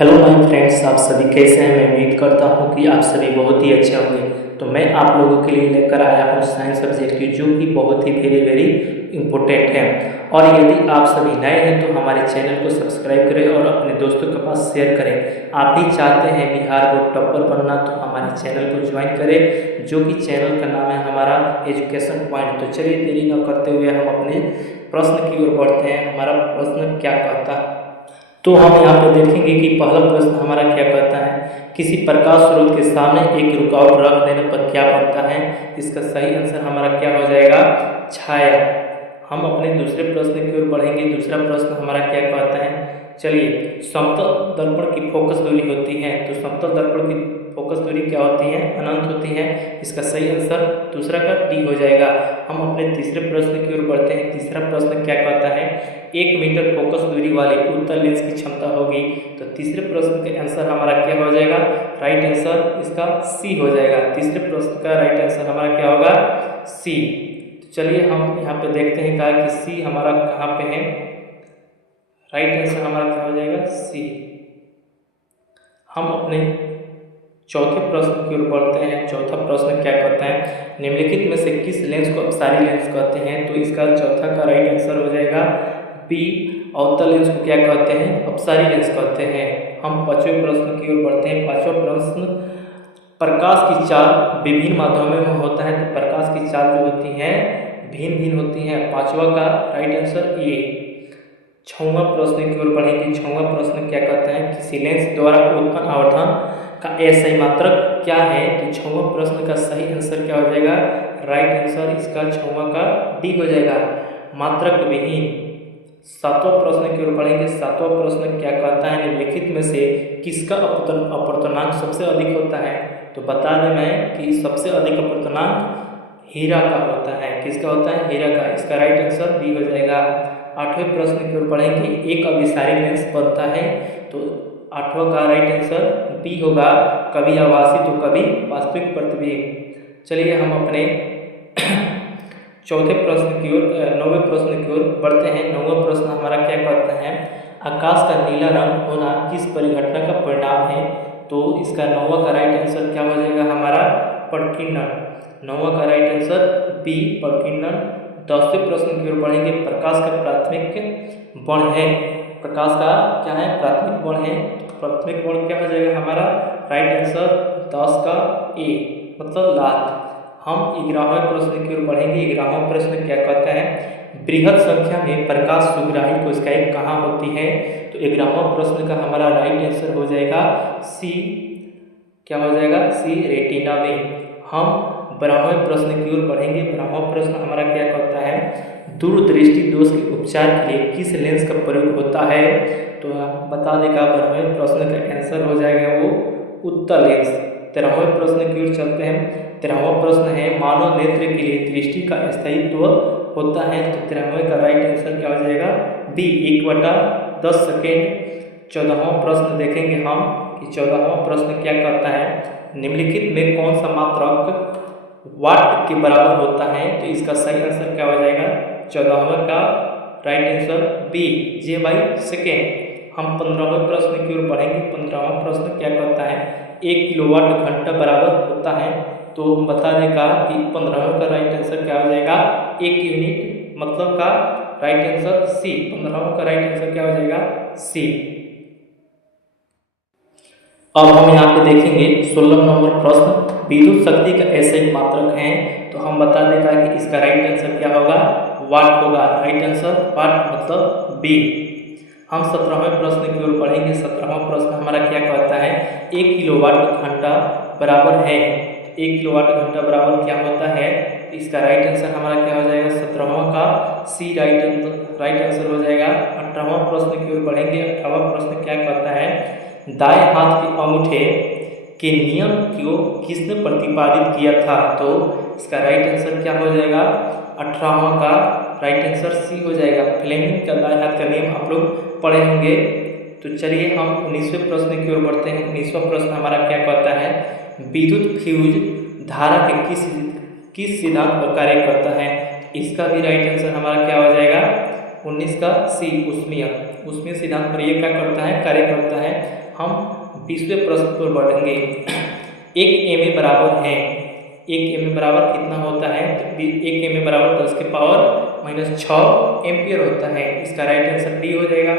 Hello my friends, आप सभी कैसे हैं। मैं उम्मीद करता हूं कि आप सभी बहुत ही अच्छे होंगे। तो मैं आप लोगों के लिए लेकर आया हूं साइंस सब्जेक्ट की, जो कि बहुत ही वेरी इम्पोर्टेंट है। और यदि आप सभी नए हैं तो हमारे चैनल को सब्सक्राइब करें और अपने दोस्तों के पास शेयर करें। आप भी चाहते हैं बिहार बोर्ड टॉपर बनना तो हमारे चैनल को ज्वाइन करें, जो कि चैनल का नाम है हमारा एजुकेशन पॉइंट। तो चलिए देरी न करते हुए हम अपने प्रश्न की ओर बढ़ते हैं। हमारा प्रश्न क्या कहता है, तो हम यहाँ पर देखेंगे कि पहला प्रश्न हमारा क्या कहता है। किसी प्रकाश स्रोत के सामने एक रुकावट रख देने पर क्या बनता है। इसका सही आंसर हमारा क्या हो जाएगा, छाया। हम अपने दूसरे प्रश्न की ओर बढ़ेंगे। दूसरा प्रश्न हमारा क्या कहता है, चलिए समतल दर्पण की फोकस दूरी होती है। तो समतल दर्पण की फोकस दूरी क्या होती है, अनंत होती है। इसका सही आंसर दूसरा का डी हो जाएगा। हम अपने तीसरे प्रश्न की ओर बढ़ते हैं। तीसरा प्रश्न क्या कहता है, 1 मीटर फोकस दूरी वाले उत्तल लेंस की क्षमता होगी। तो तीसरे प्रश्न का आंसर हमारा क्या हो जाएगा, राइट आंसर इसका सी हो जाएगा। तीसरे प्रश्न का राइट आंसर हमारा क्या होगा, सी। तो चलिए हम यहाँ पे देखते हैं कहा कि सी हमारा कहाँ पे है। राइट आंसर हमारा क्या हो जाएगा, सी। हम अपने चौथे प्रश्न की ओर बढ़ते हैं। चौथा प्रश्न क्या कहता है, निम्नलिखित में से किस लेंस को अपसारी लेंस कहते हैं। तो इसका चौथा का राइट आंसर हो जाएगा बी। अवतल लेंस को क्या कहते हैं, अपसारी लेंस कहते हैं। हम पांचवें प्रश्न की ओर बढ़ते हैं। पांचवा प्रश्न, प्रकाश की चाल विभिन्न माध्यमों में होता है। तो प्रकाश की चाल जो होती है भिन्न भिन्न होती है। पांचवा का राइट आंसर ए। छठवां प्रश्न की ओर बढ़ेंगे। छठवां प्रश्न क्या कहता है, किसी लेंस द्वारा उत्पन्न आवर्धन का असही मात्रक क्या है। तो छठवां प्रश्न का सही आंसर क्या हो जाएगा, राइट आंसर इसका छठवां का डी हो जाएगा, मात्रक विहीन। सातवां प्रश्न की ओर बढ़ेंगे। सातवां प्रश्न क्या कहता है, निम्नलिखित में से किसका अपवर्तनांक सबसे अधिक होता है। तो बता दें मैं कि सबसे अधिक अपवर्तनांक हीरा का होता है। किसका होता है, हीरा का। इसका राइट आंसर बी हो जाएगा। आठवें प्रश्न की ओर बढ़ेंगे। एक अभिसारी लेंस बनता है। तो आठवां का राइट आंसर बी होगा, कभी आभासी तो कभी वास्तविक प्रतिबिंब। चलिए हम अपने चौथे प्रश्न की ओर, नौवें प्रश्न की ओर बढ़ते हैं। नौवां प्रश्न हमारा क्या कहता है, आकाश का नीला रंग होना किस परिघटना का परिणाम है। तो इसका नौवां का राइट आंसर क्या हो जाएगा हमारा, प्रकीर्णन। नौवां का राइट आंसर बी, प्रकीर्णन। 10वें प्रश्न की ओर बढ़ेंगे। प्रकाश का प्राथमिक बण है। प्रकाश का क्या है, प्राथमिक बण है। प्राथमिक बण क्या हो जाएगा हमारा, राइट आंसर 10 का ए, मतलब लाल। हम 11वें प्रश्न की ओर बढ़ेंगे। 11वां प्रश्न क्या कहता है, बृहद संख्या में प्रकाश सुग्राही कोशिकाएं कहाँ होती है। तो 11वां प्रश्न का हमारा राइट आंसर हो जाएगा सी। क्या हो जाएगा, सी, रेटिना में। हम 12वें प्रश्न की ओर बढ़ेंगे। 12वां प्रश्न हमारा क्या कहता है, दूरदृष्टि दोष के उपचार के लिए किस लेंस का प्रयोग होता है। तो बता देगा 12वें प्रश्न का आंसर हो जाएगा वो उत्तल लेंस। 13वें प्रश्न की ओर चलते हैं। 13वां प्रश्न है, मानव नेत्र के लिए दृष्टि का स्थायित्व होता है। तो 13वें का राइट आंसर क्या हो जाएगा, बी, 1/10 सेकेंड। 14वां प्रश्न देखेंगे हम कि 14वां प्रश्न क्या कहता है, निम्नलिखित में कौन सा मात्रक वाट के बराबर होता है। तो इसका सही आंसर क्या हो जाएगा, 14वें का राइट आंसर बी, J/सेकेंड। हम 15वें प्रश्न की ओर बढ़ेंगे। 15वां प्रश्न क्या कहता है, 1 किलोवाट घंटा बराबर होता है। तो बता देगा कि 15वें का राइट आंसर क्या हो जाएगा, 1 यूनिट, मतलब का राइट आंसर सी। 15वें का राइट आंसर क्या हो जाएगा, सी। अब हम यहाँ पे देखेंगे 16 नंबर प्रश्न, विद्युत शक्ति का ऐसे मात्रक है। तो हम बता देगा कि इसका राइट आंसर क्या होगा, वाट होगा। राइट आंसर वाट, मतलब बी। हम 17वें प्रश्न की ओर बढ़ेंगे। 17वां प्रश्न हमारा क्या कहता है, 1 किलोवाट घंटा बराबर है। 1 किलोवाट घंटा बराबर क्या होता है। इसका राइट आंसर हमारा क्या हो जाएगा, 17वां का सी, राइट आंसर हो जाएगा। 18वां प्रश्न की ओर बढ़ेंगे। 18वां प्रश्न क्या कहता है, दाएं हाथ के अंगूठे के नियम को किसने प्रतिपादित किया था। तो इसका राइट आंसर क्या हो जाएगा, 18वां का राइट आंसर सी हो जाएगा। फ्लेमिंग का दाएं हाथ का नियम आप लोग पढ़े होंगे। तो चलिए हम 19वें प्रश्न की ओर बढ़ते हैं। 19वां प्रश्न हमारा क्या कहता है, विद्युत फ्यूज धारा के किस सिद्धांत पर कार्य करता है। इसका भी राइट आंसर हमारा क्या हो जाएगा, 19 का सी, ऊष्मीय सिद्धांत पर यह क्या करता है, कार्य करता है। हम 20वें प्रश्न पर बढ़ेंगे। एक ma बराबर है, एक ma बराबर कितना होता है, तो एक ma बराबर 10 के पावर -6 एम्पियर होता है। इसका राइट आंसर डी हो जाएगा।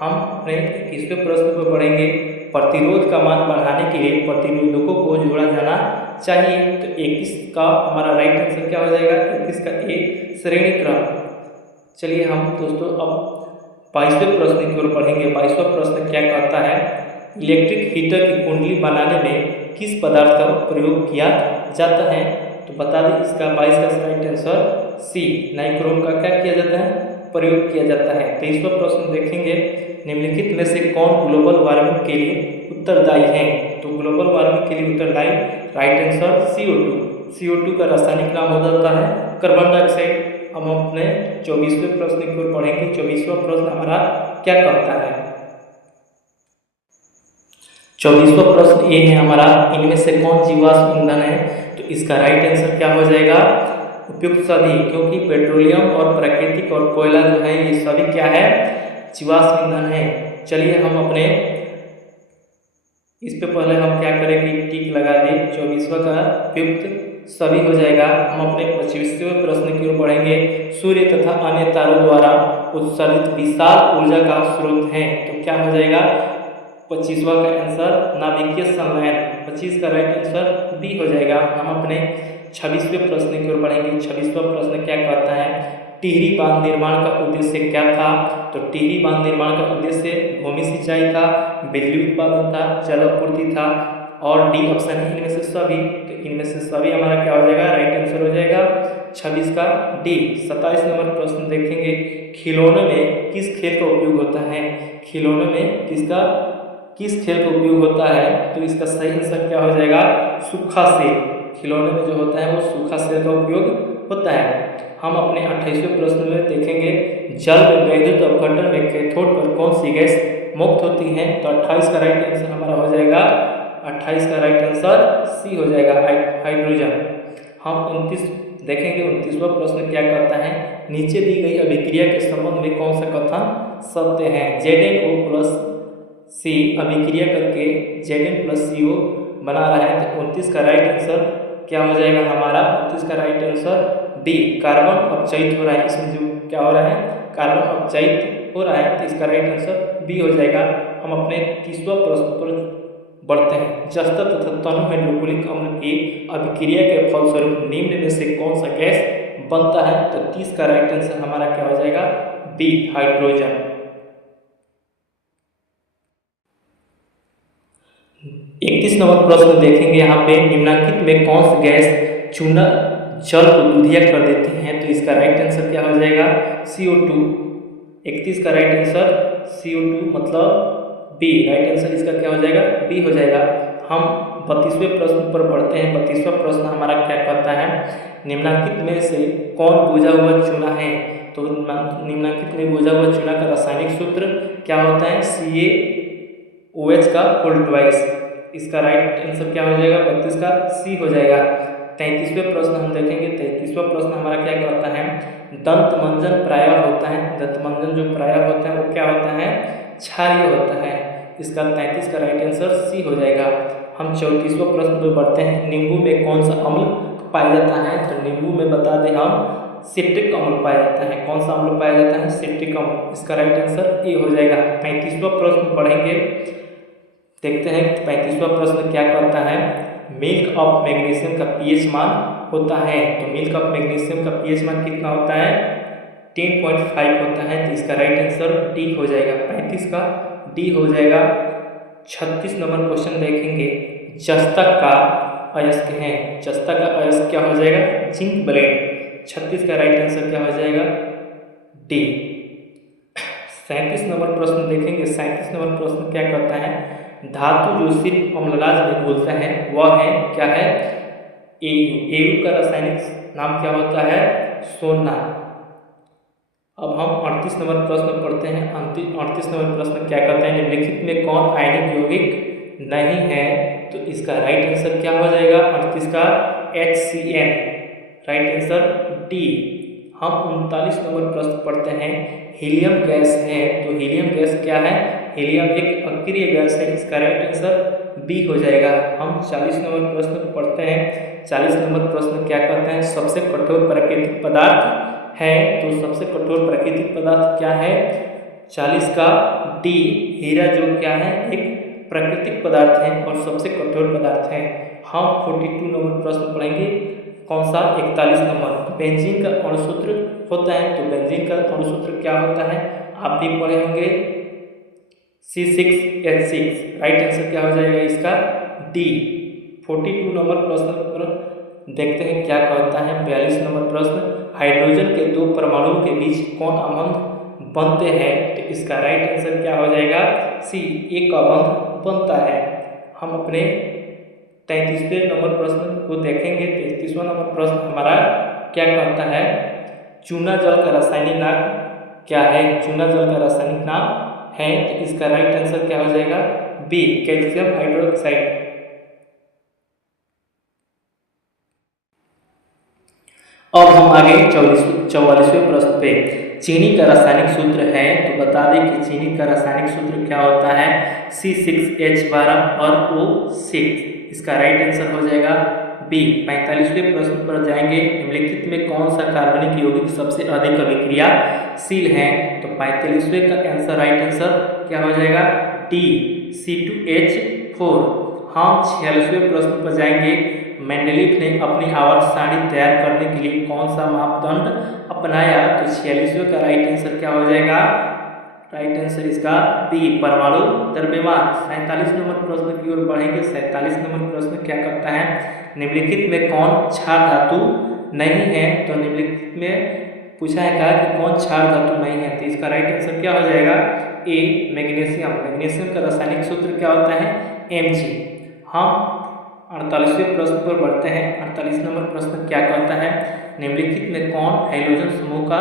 हम अपने 21वें प्रश्न पर बढ़ेंगे। प्रतिरोध का मान बढ़ाने के लिए प्रतिरोधकों को जोड़ा जाना चाहिए, तो 21 का हमारा राइट आंसर क्या हो जाएगा, 21 का ए श्रेणी क्रम। चलिए हम दोस्तों अब 22वें प्रश्न की ओर बढ़ेंगे। 22वां प्रश्न क्या कहता है, इलेक्ट्रिक हीटर की कुंडली बनाने में किस पदार्थ का प्रयोग किया जाता है, तो बता दें इसका 22 का राइट आंसर सी नाइक्रोम का क्या किया जाता है, प्रयोग किया जाता है। 23वां प्रश्न देखेंगे, निम्नलिखित में से कौन ग्लोबल वार्मिंग के लिए उत्तरदायी है, तो ग्लोबल वार्मिंग के लिए उत्तरदायी राइट आंसर CO2। CO2 का रासायनिक नाम हो जाता है कार्बन डाइऑक्साइड। हम अपने 24वें प्रश्न की ओर पढ़ेंगे। 24वां प्रश्न हमारा क्या कहता है, 24वां प्रश्न ये है हमारा, इनमें से कौन जीवाश्म ईंधन है, तो इसका राइट आंसर क्या हो जाएगा, उपयुक्त सभी, क्योंकि पेट्रोलियम और प्राकृतिक और कोयला जो है ये सभी क्या है, जीवाश्म ईंधन है। चलिए हम अपने इस पे पहले हम क्या करेंगे, टिक लगा दें। 24वां का उपयुक्त सभी हो जाएगा। हम अपने 25वें प्रश्न की ओर बढ़ेंगे। सूर्य तथा अन्य तारों द्वारा उत्सर्जित विशाल ऊर्जा का स्रोत है, तो क्या हो जाएगा, 25वां का आंसर नाभिकीय संलयन। 25 का राइट आंसर बी हो जाएगा। हम अपने 26वें प्रश्न की ओर बढ़ेंगे। 26वां प्रश्न क्या कहता है, टिहरी बांध निर्माण का उद्देश्य क्या था, तो टिहरी बांध निर्माण का उद्देश्य भूमि सिंचाई था, बिजली उत्पादन था, जल आपूर्ति था, और डी ऑप्शन है इनमें से सभी, तो इनमें से सभी हमारा क्या हो जाएगा, राइट आंसर हो जाएगा 26 का डी। 27 नंबर प्रश्न देखेंगे, खिलौने में किस खेल का उपयोग होता है, खिलौने में किस खेल का उपयोग होता है, तो इसका सही आंसर क्या हो जाएगा, सूखा सेल। खिलौने में जो होता है वो सूखा सेल का उपयोग होता है। हम अपने 28वें प्रश्न में देखेंगे, जल में वैद्युत अपघटन में कैथोड पर कौन सी गैस मुक्त होती है, तो 28 का राइट आंसर हमारा हो जाएगा, 28 का राइट आंसर सी हो जाएगा, हाइड्रोजन। हम 29 देखेंगे। 29वां प्रश्न क्या कहता है, नीचे दी गई अभिक्रिया के संबंध में कौन सा कथन सत्य है, ZnO+C अभिक्रिया करके Zn+CO बना रहा है, तो 29 का राइट आंसर क्या हो जाएगा हमारा, 29 का राइट आंसर डी, कार्बन अपचयित हो रहा है। इसमें जो क्या हो रहा है, कार्बन अपचयित हो रहा है, तो इसका राइट आंसर बी हो जाएगा। हम अपने 30वां प्रश्न पर बढ़ते हैं। जस्ता तथा तनु हाइड्रोक्लोरिक अम्ल की अभिक्रिया के फलस्वरूप निम्न में से कौन सा गैस बनता है, तो 30 का राइट आंसर हमारा क्या हो जाएगा, बी, हाइड्रोजन। 31 नंबर प्रश्न देखेंगे। यहाँ पे निम्नलिखित में कौन सी गैस चूना जल को दूधिया कर देती हैं, तो इसका राइट आंसर क्या हो जाएगा, CO2। 31 का राइट आंसर CO2 मतलब बी, राइट आंसर इसका क्या हो जाएगा, बी हो जाएगा। हम 32वें प्रश्न पर बढ़ते हैं। 32वां प्रश्न हमारा क्या कहता है, निम्नलिखित में से कौन बुझा हुआ चूना है, तो निम्नलिखित में बुझा हुआ चूना का रासायनिक सूत्र क्या होता है, CaOH का होल ट्वाइस। इसका राइट आंसर क्या हो जाएगा, 32 का सी हो जाएगा। 33वें प्रश्न हम देखेंगे। 33वां प्रश्न हमारा क्या कहता है, दंत मंजन प्रायः होता है, दंत मंजन जो प्रायः होता है वो क्या होता है, क्षारीय होता है। इसका 33 का राइट आंसर सी हो जाएगा। हम 34वां प्रश्न पर बढ़ते हैं। नींबू में कौन सा अम्ल पाया जाता है, तो नींबू में बता दें हम सिट्रिक अम्ल पाया जाता है। कौन सा अम्ल पाया जाता है, सिट्रिक अम्ल। इसका राइट आंसर ए हो जाएगा। 35वां प्रश्न पढ़ेंगे, देखते हैं 35वां प्रश्न क्या कहता है, मिल्क ऑफ मैग्नीशियम का पीएच मान होता है, तो मिल्क ऑफ मैग्नीशियम का पीएच मान कितना होता है, 10.5 होता है, तो इसका राइट आंसर डी हो जाएगा। 35 का डी हो जाएगा। 36 नंबर क्वेश्चन देखेंगे, जस्ता का अयस्क है, जस्ता का अयस्क क्या हो जाएगा, जिंक ब्लेड। 36 का राइट आंसर क्या हो जाएगा, डी। 37 नंबर प्रश्न देखेंगे। 37 नंबर प्रश्न क्या कहता है, धातु जो सिर्फ अम्लराज में घुलता है वह है क्या है, एयू। एयू का रासायनिक नाम क्या होता है, सोना। अब हम 38 नंबर प्रश्न पढ़ते हैं। 38 नंबर प्रश्न क्या कहते हैं, निम्नलिखित में कौन आयनिक यौगिक नहीं है, तो इसका राइट आंसर क्या हो जाएगा, 38 का HCN, राइट आंसर डी। हम 39 नंबर प्रश्न पढ़ते हैं। हीलियम गैस है, तो हीलियम गैस क्या है, हीलियम एक अभिक्रिया गैस है, इसका राइट आंसर बी हो जाएगा। हम 40 नंबर प्रश्न पढ़ते हैं। 40 नंबर प्रश्न क्या कहते हैं, सबसे कठोर प्राकृतिक पदार्थ है, तो सबसे कठोर प्राकृतिक पदार्थ क्या है, 40 का डी, हीरा जो क्या है एक प्राकृतिक पदार्थ है और सबसे कठोर पदार्थ है। हम 42 नंबर प्रश्न पढ़ेंगे, कौन सा, 41 नंबर। बेंजीन का अणुसूत्र होता है, तो बेंजीन का अणुसूत्र क्या होता है, आप भी पढ़े होंगे, C6H6। राइट आंसर क्या हो जाएगा इसका, डी। 42 नंबर प्रश्न पर देखते हैं क्या कहता है। 42 नंबर प्रश्न, हाइड्रोजन के दो परमाणुओं के बीच कौन अबंध बनते हैं, तो इसका राइट आंसर क्या हो जाएगा, सी, एक अबंध बनता है। हम अपने 33वें नंबर प्रश्न को देखेंगे। 33वां नंबर प्रश्न हमारा क्या कहता है, चूना जल का रासायनिक नाम क्या है, चूना जल का रासायनिक नाम है, तो इसका राइट आंसर क्या हो जाएगा, बी, कैल्शियम हाइड्रोक्साइड। अब हम आगे 44वें प्रश्न पे, चीनी का रासायनिक सूत्र है, तो बता दें कि चीनी का रासायनिक सूत्र क्या होता है, C6H12 और O6। इसका राइट आंसर हो जाएगा बी। 45वें प्रश्न पर जाएंगे, निम्नलिखित में कौन सा कार्बनिक यौगिक सबसे अधिक अभिक्रियाशील है, तो 45वें का आंसर, राइट आंसर क्या हो जाएगा, डी, C2H4। हम 46वें प्रश्न पर जाएंगे, मेंडलीफ ने अपनी आवर्त सारणी तैयार करने के लिए कौन सा मापदंड अपनाया, तो 46वें का राइट आंसर क्या हो जाएगा, राइट आंसर इसका बी, परमाणु द्रव्यमान। 47 नंबर प्रश्न की ओर बढ़ेंगे। 47 नंबर प्रश्न क्या कहता है, निम्नलिखित में कौन क्षार धातु नहीं है, तो निम्नलिखित में पूछा है कहा कि कौन क्षार धातु नहीं है, तो इसका राइट आंसर क्या हो जाएगा, ए, मैग्नीशियम। मैग्नीशियम का रासायनिक सूत्र क्या होता है, Mg। हम 48वें प्रश्न पर बढ़ते हैं। 48 नंबर प्रश्न क्या कहता है, निम्नलिखित में कौन हाइड्रोजन समूह का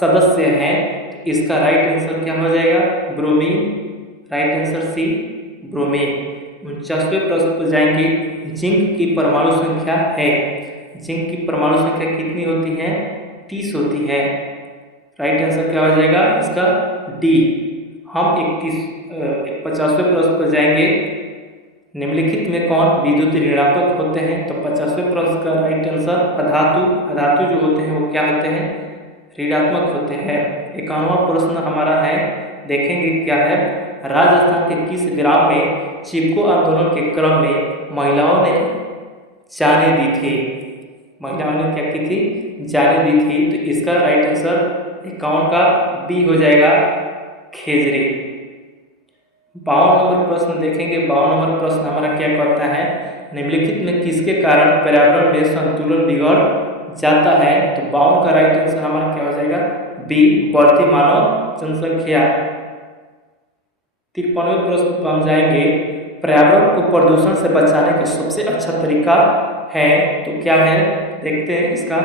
सदस्य है, इसका राइट आंसर क्या हो जाएगा, bromine. Right answer C, bromine. 49वें प्रश्न पर जाएंगे, जिंक की परमाणु संख्या है, जिंक की परमाणु संख्या कितनी होती है, 30 होती है। राइट आंसर क्या हो जाएगा इसका, डी। हम 50वें प्रश्न पर जाएंगे, निम्नलिखित में कौन विद्युत ऋणात्मक होते हैं, तो 50वें प्रश्न का राइट आंसर अधातु। अधातु जो होते हैं वो क्या होते हैं, ऋणात्मक होते हैं। 51वां प्रश्न हमारा है, देखेंगे क्या है, राजस्थान के किस ग्राम में चिपको आंदोलन के क्रम में महिलाओं ने जाने दी थी, महिलाओं ने क्या की थी, जाने दी थी, तो इसका राइट आंसर 51 का बी हो जाएगा, खेजरी। 52 नंबर प्रश्न देखेंगे। 52 नंबर प्रश्न हमारा क्या कहता है, निम्नलिखित में किसके कारण पर्यावरण में संतुलन बिगड़ जाता है, तो 52 का राइट आंसर हमारा क्या हो जाएगा, बी, बढ़ती मानव जनसंख्या। 53वें प्रश्न पर हम जाएंगे, पर्यावरण को प्रदूषण से बचाने का सबसे अच्छा तरीका है, तो क्या है, देखते हैं इसका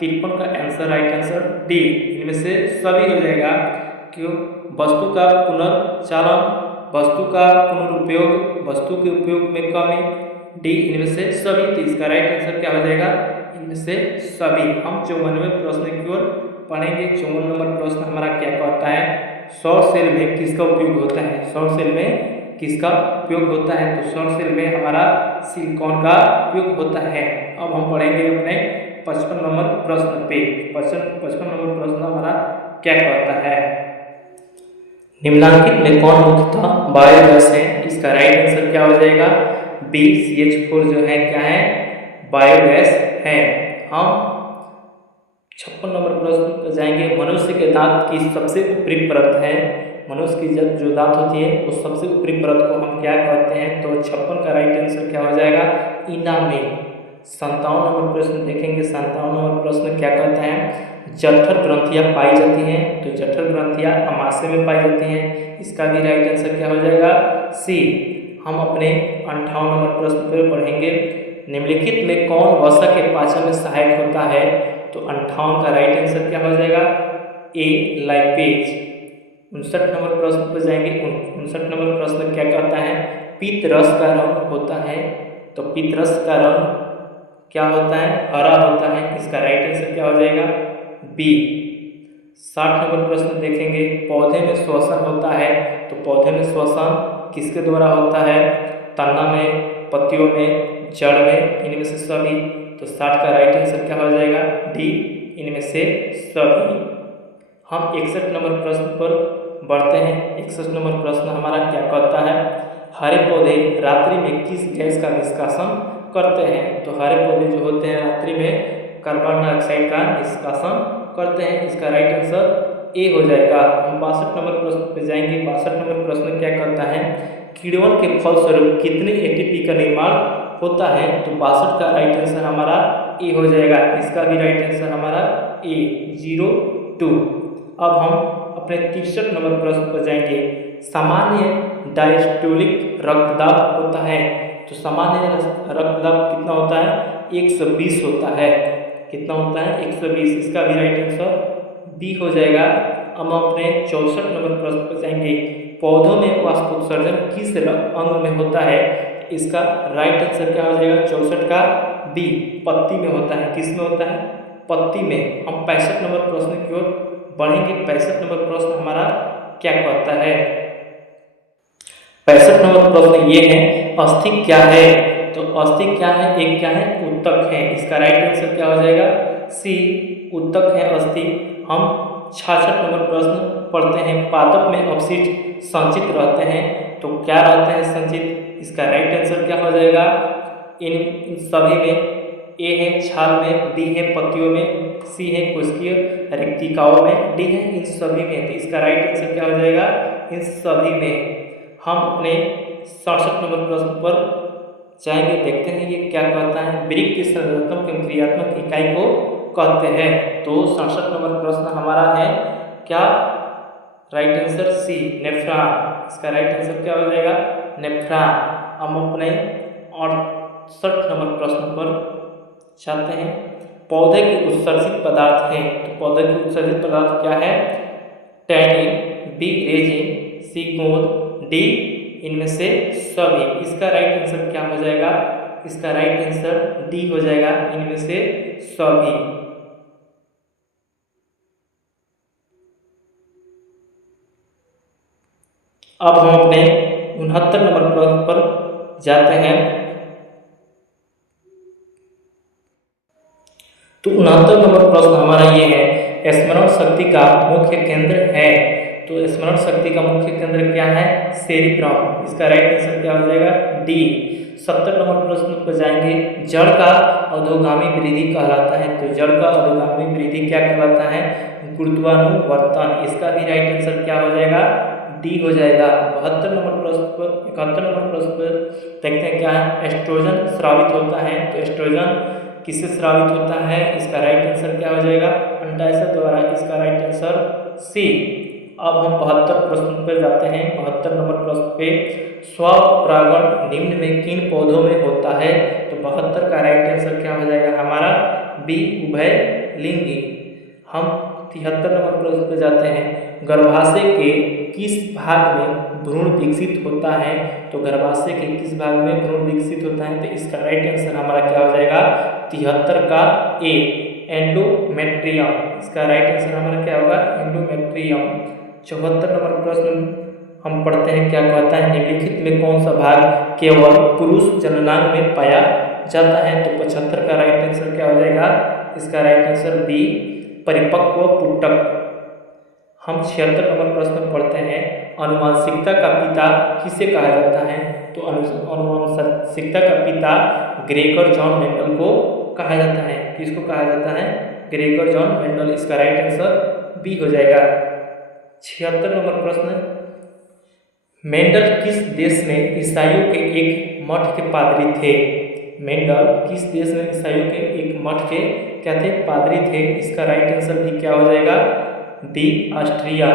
53 का आंसर, राइट आंसर डी, इनमें से सभी हो जाएगा। क्यों, वस्तु का पुनर्चालन, वस्तु का पुनरुपयोग, वस्तु के उपयोग में कमी, डी, इनमें से सभी, तो इसका राइट आंसर क्या हो जाएगा, इनमें से सभी। हम 54वें प्रश्न की ओर पढ़ेंगे। 54 नंबर प्रश्न हमारा क्या कहता है, सौर सेल में किसका उपयोग होता है, सौर सेल में किसका उपयोग होता है, तो सौर सेल में हमारा सिलिकॉन का उपयोग होता है। अब हम पढ़ेंगे अपने 55 नंबर प्रश्न पे। 55 नंबर प्रश्न हमारा क्या कहता है, निम्नलिखित में कौन मुख्यतः बायोगैस है, इसका राइट आंसर क्या हो जाएगा, बी, CH4 जो है क्या है, बायोगैस है। हम 56 नंबर प्रश्न पर जाएंगे, मनुष्य के दांत की सबसे ऊपरी परत है, मनुष्य की जब जो दांत होती है उस सबसे ऊपरी परत को हम क्या कहते हैं, तो 56 का राइट आंसर क्या हो जाएगा, इनामेल। 57 नंबर प्रश्न देखेंगे। 57 नंबर प्रश्न क्या कहता है, जठर ग्रंथियां पाई जाती हैं, तो जठर ग्रंथियां अमाशय में पाई जाती हैं, इसका भी राइट आंसर क्या हो जाएगा, सी। हम अपने 58 नंबर प्रश्न पर पढ़ेंगे, निम्नलिखित में कौन वसा के पाचन में सहायक होता है, तो 58 का राइट आंसर क्या हो जाएगा, ए, लाइपेज। 59 नंबर प्रश्न पर जाएंगे। 59 नंबर प्रश्न क्या कहता है, पीत रस का रंग होता है, तो पीत रस का रंग क्या होता है, हरा होता है, इसका राइट आंसर क्या हो जाएगा, बी। 60 नंबर प्रश्न देखेंगे, पौधे में श्वसन होता है, तो पौधे में श्वसन किसके द्वारा होता है? तना में, पत्तियों में, जड़ में, इनमें से सभी। तो 60 का राइट आंसर क्या हो जाएगा? डी, इनमें से सभी। हम 61 नंबर प्रश्न पर बढ़ते हैं। 61 नंबर प्रश्न हमारा क्या कहता है? हरे पौधे रात्रि में किस गैस का निष्कासन करते हैं? तो हरे पौधे जो होते हैं रात्रि में कार्बन डाइऑक्साइड का निष्कासन करते हैं। इसका राइट आंसर ए हो जाएगा। हम 62 नंबर प्रश्न पे जाएंगे। 62 नंबर प्रश्न क्या कहता है? कीड़वन के फलस्वरूप कितने एटीपी का निर्माण होता है? तो 62 का राइट आंसर हमारा ए हो जाएगा। इसका भी राइट आंसर हमारा ए, 0, 2। अब हम अपने 63 नंबर प्रश्न पर जाएंगे। सामान्य डायस्टोलिक रक्तदाब होता है, तो सामान्य रक्तदाब कितना होता है? 120 होता है। कितना होता है? 120। इसका भी राइट आंसर बी हो जाएगा। अब हम अपने 64 नंबर प्रश्न पर जाएंगे। पौधों में वाष्पोत्सर्जन किस अंग में होता है? इसका राइट आंसर क्या हो जाएगा? 64 का बी, पत्ती में होता है। किस में होता है? पत्ती में। हम 65 नंबर प्रश्न की ओर बढ़ेंगे। 65 नंबर प्रश्न हमारा क्या कहता है? 65 नंबर प्रश्न ये है, अस्थि क्या है? तो अस्थि क्या है? एक क्या है? उत्तक है। इसका राइट आंसर क्या हो जाएगा? सी, उत्तक है अस्थि। हम 66 नंबर प्रश्न पढ़ते हैं। पादप में अवशिष्ट संचित रहते हैं, तो क्या रहते हैं संचित? इसका राइट आंसर क्या हो जाएगा? इन सभी में। ए है छाल में, बी है पत्तियों में, सी है कोशिकीय रिक्तिकाओं में, डी है इन सभी में। तो इसका राइट आंसर क्या हो जाएगा? इन सभी में। हम अपने 67 नंबर प्रश्न पर जाएंगे। देखते हैं ये क्या कहता है। वृक्क की संरचनात्मक एवं क्रियात्मक इकाई को कहते हैं। तो 67 नंबर प्रश्न हमारा है क्या? Right answer C, nephron. इसका राइट आंसर क्या हो जाएगा? नेफ्रॉन। हम अपने 68 नंबर प्रश्न पर जाते हैं। पौधे के उत्सर्जित पदार्थ हैं, तो पौधे के उत्सर्जित पदार्थ क्या है? टैनिन, बी रेजिन, सी गोंद, डी इनमें से सभी। इसका राइट आंसर क्या हो जाएगा? इसका राइट आंसर डी हो जाएगा, इनमें से सभी। अब हम अपने 69 नंबर प्रश्न पर जाते हैं। तो 69 नंबर प्रश्न हमारा ये है, स्मरण शक्ति का मुख्य केंद्र है। तो स्मरण शक्ति का मुख्य केंद्र क्या है? सेरिब्रम। इसका राइट आंसर क्या हो जाएगा? डी। 70 नंबर प्रश्न पर जाएंगे। जड़ का अधोगामी वृद्धि कहलाता है, तो जड़ का अधोगामी वृद्धि क्या कहलाता है? गुरुत्वानुवर्तन। इसका भी राइट आंसर क्या हो जाएगा? डी हो जाएगा। 72 नंबर प्रश्न पर 71 नंबर प्रश्न पर देखते हैं क्या है? एस्ट्रोजन स्रावित होता है, तो एस्ट्रोजन किससे स्रावित होता है? इसका राइट आंसर क्या हो जाएगा? अंडाशय द्वारा। इसका राइट आंसर सी। अब हम 72 प्रश्न पर जाते हैं। 72 नंबर प्रश्न पे, स्वपरागण निम्न में किन पौधों में होता है? तो 72 का राइट आंसर क्या हो जाएगा हमारा? बी, उभय लिंगी। हम 73 नंबर प्रश्न पर जाते हैं। गर्भाशय के किस भाग में भ्रूण विकसित होता है? तो गर्भाशय के किस भाग में भ्रूण विकसित होता है? तो इसका राइट आंसर हमारा क्या हो जाएगा? 73 का ए, एंडोमेट्रियम। इसका राइट आंसर हमारा क्या होगा? एंडोमेट्रियम। 74 नंबर प्रश्न हम पढ़ते हैं। क्या कहता है? निम्नलिखित में कौन सा भाग केवल पुरुष जननांग में पाया जाता है? तो 75 का राइट आंसर क्या हो जाएगा? इसका राइट आंसर बी, परिपक्व पुटक। हम 76 नंबर प्रश्न पढ़ते हैं। अनुवांशिकता का पिता किसे कहा जाता है? तो अनुवांशिकता का पिता ग्रेगर जॉन मेंडल को कहा जाता है। किसको कहा जाता है? Gregor John Mendel. इसका राइट आंसर बी हो जाएगा। 76 नंबर प्रश्न, मेंडल किस देश में ईसाइयों के एक मठ के पादरी थे? मेंडल किस देश में ईसाइयों के एक मठ के क्या थे? पादरी थे। इसका राइट आंसर भी क्या हो जाएगा? D, Austria.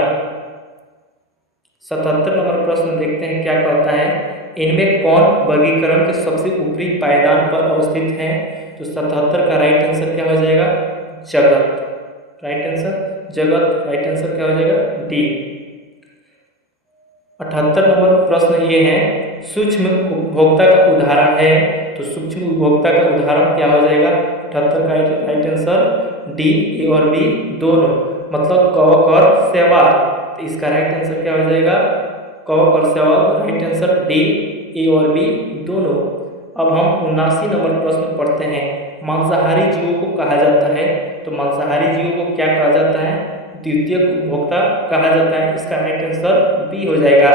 77 नंबर प्रश्न देखते हैं क्या कहता है। इनमें कौन वर्गीकरण के सबसे ऊपरी पायदान पर अवस्थित है? तो 77 का राइट आंसर क्या हो जाएगा? जगत। राइट आंसर जगत। राइट आंसर क्या हो जाएगा? डी। 78 नंबर प्रश्न ये है, सूक्ष्म उपभोक्ता का उदाहरण है। तो सूक्ष्म उपभोक्ता का उदाहरण क्या हो जाएगा? 78 का राइट आंसर डी, ए और बी दोनों, मतलब कवक और शैवाल। तो इसका राइट आंसर क्या हो जाएगा? क कर से राइट आंसर डी, ए और बी दोनों। अब हम 79 नंबर प्रश्न पढ़ते हैं। मांसाहारी जीवों को कहा जाता है, तो मांसाहारी जीवों को क्या कहा जाता है? द्वितीयक उपभोक्ता कहा जाता है। इसका राइट आंसर बी हो जाएगा।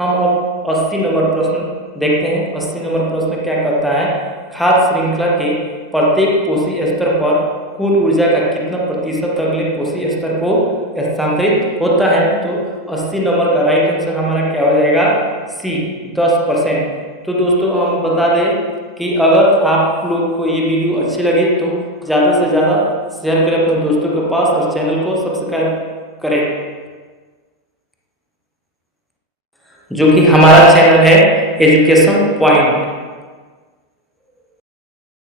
हम अब 80 नंबर प्रश्न देखते हैं। 80 नंबर प्रश्न क्या कहता है? खाद्य श्रृंखला के प्रत्येक कोषीय स्तर पर कुल ऊर्जा का कितना प्रतिशत अगले कोषीय स्तर को स्थानांतरित होता है? तो 80 नंबर का राइट आंसर हमारा क्या हो जाएगा? सी, 10%। तो दोस्तों हम बता दें कि अगर आप लोग को ये वीडियो अच्छी लगे तो ज़्यादा से ज़्यादा शेयर करें अपने दोस्तों के पास और चैनल को सब्सक्राइब करें, जो कि हमारा चैनल है एजुकेशन पॉइंट।